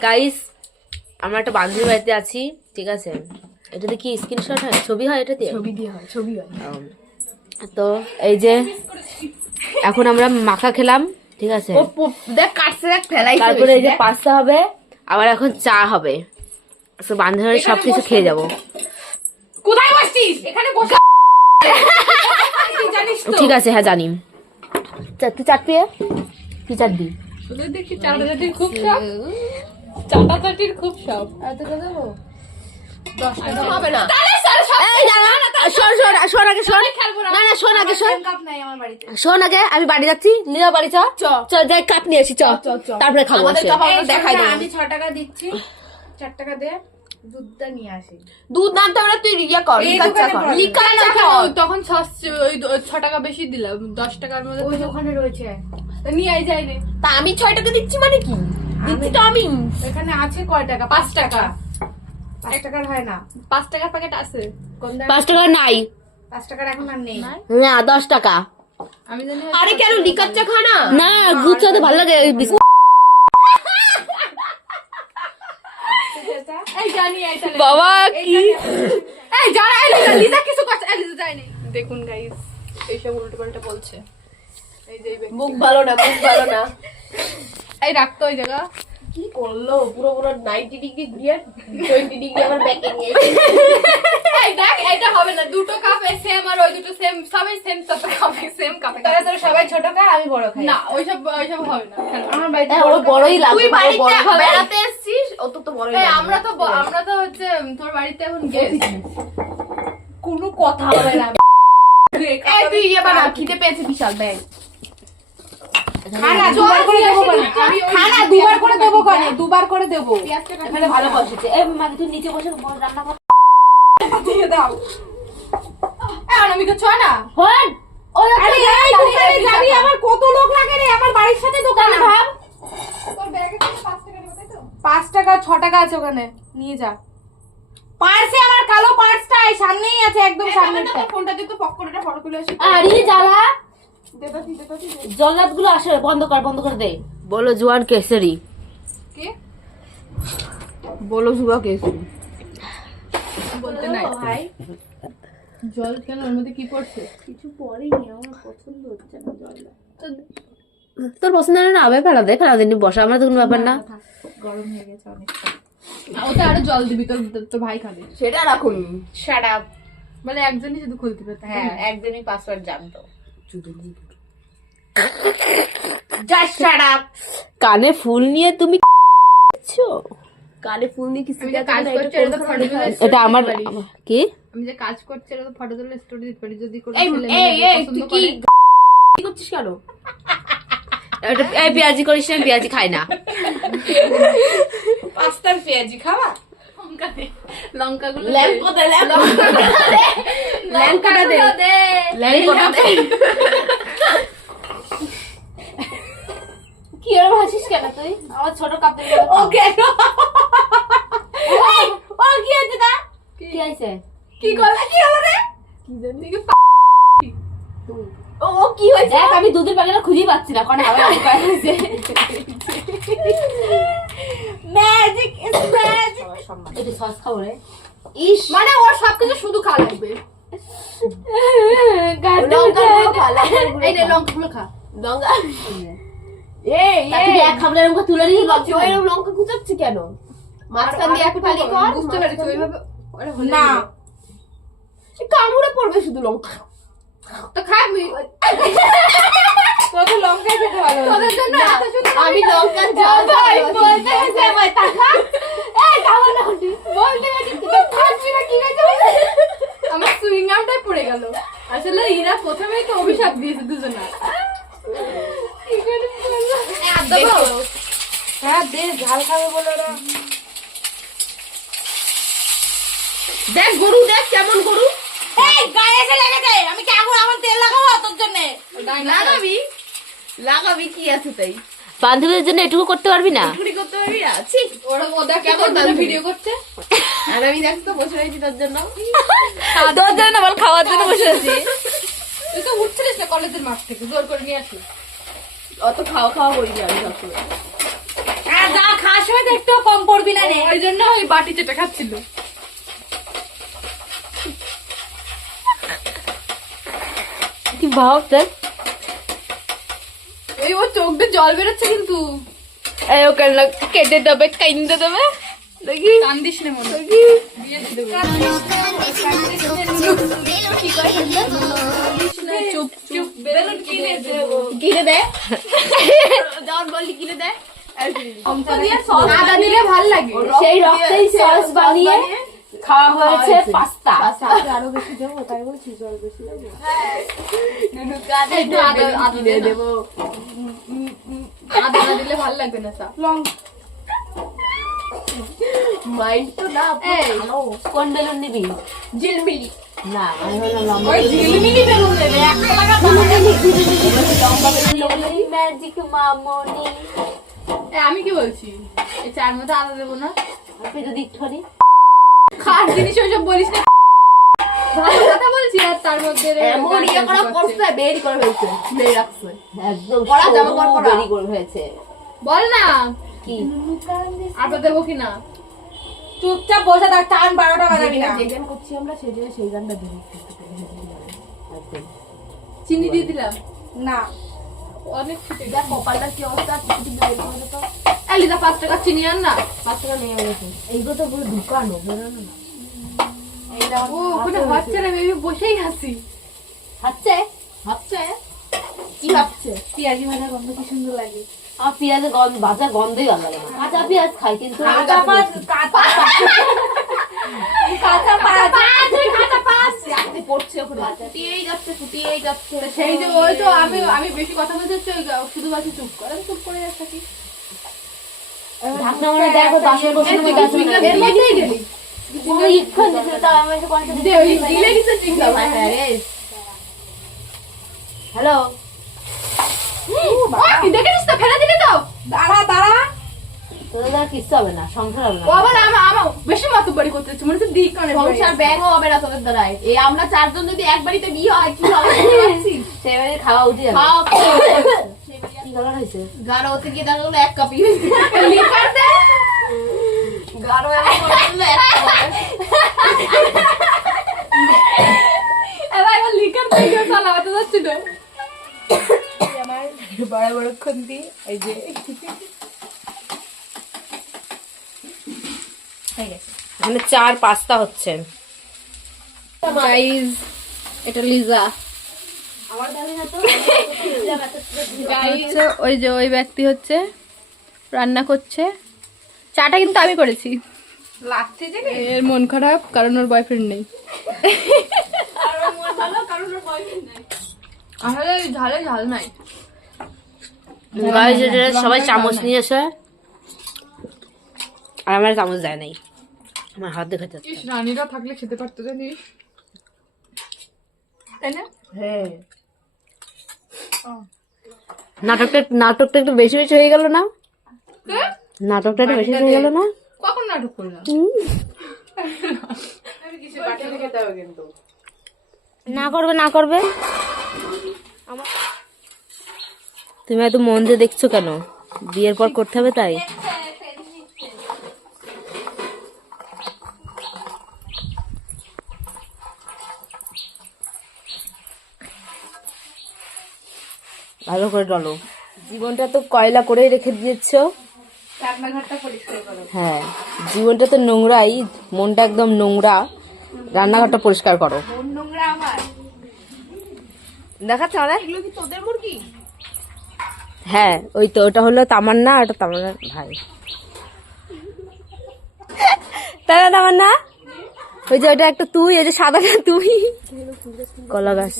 Guys আমরা একটা বান্ধবীর বাড়িতে আছি ঠিক আছে? এটাতে কি স্ক্রিনশট হয়? ছবি হয় এটাতে? ছবি দিয়ে হয় ছবি হয়। তো এই যে এখন আমরা মাখা খেলাম ঠিক আছে? দেখ কাটছে দেখ ফেলাই তারপরে এই যে পাস্তা হবে আবার এখন চা হবে। তো বান্ধবীর সব কিছু খেয়ে যাব। কোথায় বসছিস? এখানে ঠিক আছে হ্যাঁ জানি। তুই চাটবি কি চাটবি দেখি খুব চাটাচাটির খুব শখ। আমি বাড়ি যাচ্ছি লিয়া বাড়ি চ। যাই কাপ নিয়ে আসি চ। তারপরে খাব দেখাই আমি ছ টাকা দিচ্ছি। চার টাকা দে দুধটা নিয়ে আসি। দুধ না তো তুই ইয়ে কর তখন ছ- টাকা বেশি দিলাম দশ টাকার মধ্যে ওই যে ওখানে রয়েছে। তা নিয়ে যাই রে। তা আমি ছয় টাকা দিচ্ছি মানে কি? দিচ্ছি এখানে আছে কয় টাকা? পাঁচ টাকা। পাঁচ টাকার হয় না। পাঁচ টাকার প্যাকেট আছে। পাঁচ টাকা নাই। পাঁচ টাকার এখন আর নেই। না দশ টাকা। আমি জানি আরে কেন লিকার চা খা না? ভালো লাগে। বাবা কি? এই যারা লিজা লিজা কিছু করছে। দেখুন গাইস এইসব উল্টো পাল্টা বলছে। এই যে মুখ ভালো না মুখ ভালো না। এই রাখতো ওই জায়গা। কি করল? পুরো পুরো নাইনটি ডিগ্রি ঘুরিয়ে টোয়েন্টি ডিগ্রি আমার ব্যাকে নিয়ে এসে। দেখ এটা হবে না। দুটো কাপ সেম আর ওই দুটো সেম সবাই সেম কাপে সেম কাপে তাহলে তোর সবাই ছোট খা আমি বড় খাই। না ওইসব ওইসব হবে না। আমার বাড়িতে হ্যাঁ, ওর বড়ই তুই বাড়িতে বেড়াতে এসেছিস ও তো তো বড়ই এই লাগবে। আমরা তো আমরা তো হচ্ছে তোর বাড়িতে এখন গেছি কোনো কথা হবে না তুই ইয়ে বানা খিদে পেয়েছে বিশাল ব্যাগ খানা দুবার করে দেবো কেন? খানা দুবার করে দেবো কেন? দুবার করে দেবো। এখানে ভালো বসেছে এ মাকে তুই নিচে বসে রান্না কর। দিয়ে দাও। আমি তো ছয় না। হন! আরে এই দোকানে যাবি? আমার কত লোক লাগে রে? আমার বাড়ির সাথে দোকানে ভাব। তোর ব্যাগে পাঁচ টাকা ছ টাকা আছে ওখানে। নিয়ে যা। পার্সে আমার কালো পার্সটা সামনেই আছে একদম সামনেটা ফোনটা দিয়ে তো পকেটে ফটো তুলে আসি। আরে জ্বালা। জল্লাদগুলো আসে বন্ধ কর বন্ধ করে দে। বলো জোয়ান কেসরি কে? বলো সুগা কেসু বলতে নাই। ভাই। জল কেন? ওর মধ্যে কি পড়ছে? কিছু পরেনি আমার পছন্দ হচ্ছে না জলটা তোর পছন্দ হলে না আবে ফেলা দে ফেলা দিন বসা আমরা তো কোনো ব্যাপার না। গরম হয়ে গেছে অনেকটা। ওতে আরও জল দিবি তোর তোর ভাই খাবে। সেটা রাখুন। শাট আপ বলে একজনই শুধু খুলতে পারতে হ্যাঁ একজনই পাসওয়ার্ড জানতো। কানে ফুল নিয়ে তুমি কানে ফুল দিয়ে কিছু আমি যে কাজ করছি এটা তো ফটো তুলে এটা আমার কি? আমি যে কাজ করছি এটা তো ফটো তুলে স্টোরি দিতে পারি। যদি কোনো এই ছেলে এই এই তুই কি কি করছিস কেন? এটা এই পেঁয়াজি করিস না পেঁয়াজি খাই না। পাস্তার পেঁয়াজি খাওয়া? লঙ্কা দে। লঙ্কা গুলো ল্যাম্প দে। লঙ্কাটা দে। ল্যাম্পটা দে। কি এরকম হাসিস কেন তুই? আমার ছোট কাপ ওকে কেন এই, ও কি হচ্ছে তা কি আছে কি করলা কি হলো রে ও ও কি হয়েছে দেখ আমি দুধের প্যাকেটটা খুঁজেই পাচ্ছি না কারণ হাওয়ায় আটকে আছে ম্যাজিক ইজ ম্যাজিক একটু সস খাব রে ইস। মানে ওর সবকিছু শুধু খাওয়া লাগবে। লঙ্কা। লঙ্কা। লঙ্কা লঙ্কা লঙ্কা এরকম কেন? মাঝখান দিয়ে বুঝতে পেরেছি ওইভাবে না। কামড়ে পড়বে শুধু লঙ্কা। তো খাবি তোকে লঙ্কাই খেতে ভালো তোদের জন্য আমি লঙ্কা জল বলতে আমার টাকা এই বলতে গেছে তুই না কি গেছে আমার সুইংগামটাই পড়ে গেল। আসলে ইরা প্রথমেই তো অভিশাপ দিয়েছে দুজনা হ্যাঁ দে ঝাল খাবে বলে ওরা। দেখ গরু দেখ কেমন গরু। এই গায়ে এসে লেগেছে আমি কি আগুন আমার তেল লাগাবো তোর জন্য? লাগাবি। লাগাবি কি আছে তাই। বান্ধবীদের জন্য এটুকু করতে পারবি না? চুরি করতে পারবি না? ছি ওরা ওদের কেমন কেমন ভিডিও করছে। আর আমি দেখ তো বসে রয়েছি তোর জন্য। তোর জন্য বল খাওয়ার জন্য বসে আছি তুই তো উঠছিলিস না কলেজের মাঠ থেকে জোর করে নিয়ে আসিস। অত খাওয়া খাওয়া করি না আমি সবসময় আর যা খাস সময় তো একটু কম পড়বি না রে। ওই জন্য ওই বাটি চেটে খাচ্ছিল। কি ভাব দেখ। এই ও চোখ দিয়ে জল বেরোচ্ছে কিন্তু। এই ওকে কেটে দেবে কাইন্দে দেবে। দেখি। কান্দিস না মনে। চুপ চুপ বেলুন কিনে দেবো। কিনে দে। যখন বললি কিনে দে। আদা দিলে ভালো লাগে। সেই রক্তেই সস বানিয়ে খাওয়া হয়েছে পাস্তা। আরও বেশি দেবো তাই বলছি জল বেশি দেবো। দেবো। আদা দিলে ভালো লাগবে না চা মাইন্ড তো না কোন বেলুন নিবি? ঝিলমিলি না আমি হলো লম্বা ঝিলমিলি বেলুন। ম্যাজিক মামনি। আমি কি বলছি? এই চার মতো আদা দেবো না? আপনি যদি একটুখানি খাস জিনিস ওইসব বলিস না। ভালো কথা বলছি আর তার মধ্যে এমন ইয়ে করা করছে বেরি করে ফেলছে বেরি রাখছে। একদম পরা জামা পর পরা। দেরি করে হয়েছে বল না। কি? আদা দেবো কি না? চুপচাপ বসে থাক টান বারোটা বাজাবি না। যে গান করছি আমরা সেই গানটা দিবি চিনি দিয়ে দিলাম? না। অনেক দেখ কপালটার কি অবস্থা? কিছু কিছু বের করে তো। এলিদা পাঁচ টাকা চিনি আন না? পাঁচ টাকা নিয়ে গেছে এইগুলো তো পুরো ঢুকানো বেরোনো না। ও ওখানে হচ্ছে না বেবি বসেই হাসি কি ভাবছে? পেঁয়াজি ভাজা গন্ধ কি সুন্দর লাগে। আমার পেঁয়াজের গন্ধ ভাজা গন্ধই ভালো লাগে কাঁচা পেঁয়াজ খাই কিন্তু কাঁচা পাঁচ কাঁচা কাঁচা পাঁচ। আপনি পড়ছে ওখানে। ফুটিয়েই যাচ্ছে ফুটিয়েই যাচ্ছে। সেই যে ওই তো আমি আমি বেশি কথা বলতে শুধু চুপ করে চুপ করে যাচ্ছি। কি ঢাকনা মানে দেখো বাসন বসে এর মধ্যেই গেলি ইক্ষণ দিছিল তাও আমি এসে ওই দিলে কিছু ঠিক না ভাই হ্যাঁ রে। হ্যালো। ওই দেখেছিস তো? ফেলে দিলে তো? দাঁড়া দাঁড়া। তোদের দ্বারা কিচ্ছু হবে না সংসার হবে না। ও আবার আমার আমার বেশি করতে হচ্ছে। মনে হচ্ছে দিক কানে সংসার ব্যাংও হবে না তোদের এই আমরা চারজন যদি এক বাড়িতে বিয়ে হয় কি হবে? খাওয়া উঠে যাবে। খাওয়া কি কালার হয়েছে। গাঢ় হতে গিয়ে দেখা গেলো এক কাপি গাঢ় বড় বড় খুন্তি এই যে। এখানে চার পাস্তা হচ্ছে। গাইস এটা লিজা ওই যে ওই ব্যক্তি হচ্ছে রান্না করছে। চাটা কিন্তু আমি করেছি। এর মন খারাপ কারণ ওর বয়ফ্রেন্ড নেই। আসলে ঝালে ঝাল নাই। সবাই চামচ নিয়েছে আর আমার চামচ দেয় নাই। আমার হাত দেখাতে রানীরা থাকলে খেতে পারতো জানিস। তাই না? হ্যাঁ। নাটকটা নাটকটা একটু বেশি বেশি হয়ে গেল না? নাটকটা একটু বেশি হয়ে গেল না? কখন নাটক করলাম? না করবে না করবে? তুমি এত মন দিয়ে দেখছ কেন? বিয়ের পর করতে হবে তাই? ভালো করে ডলো। জীবনটা তো কয়লা করেই রেখে দিয়েছ। হ্যাঁ জীবনটা তো নোংরাই মনটা একদম নোংরা। রান্নাঘরটা পরিষ্কার করো। দেখাচ্ছে হ্যাঁ ওই তো ওটা হলো তামান্না আর ওটা তামান্নার ভাই। না তামান্না? ওই যে ওটা একটা তুই এই যে সাদাটা তুই। কলা গাছ।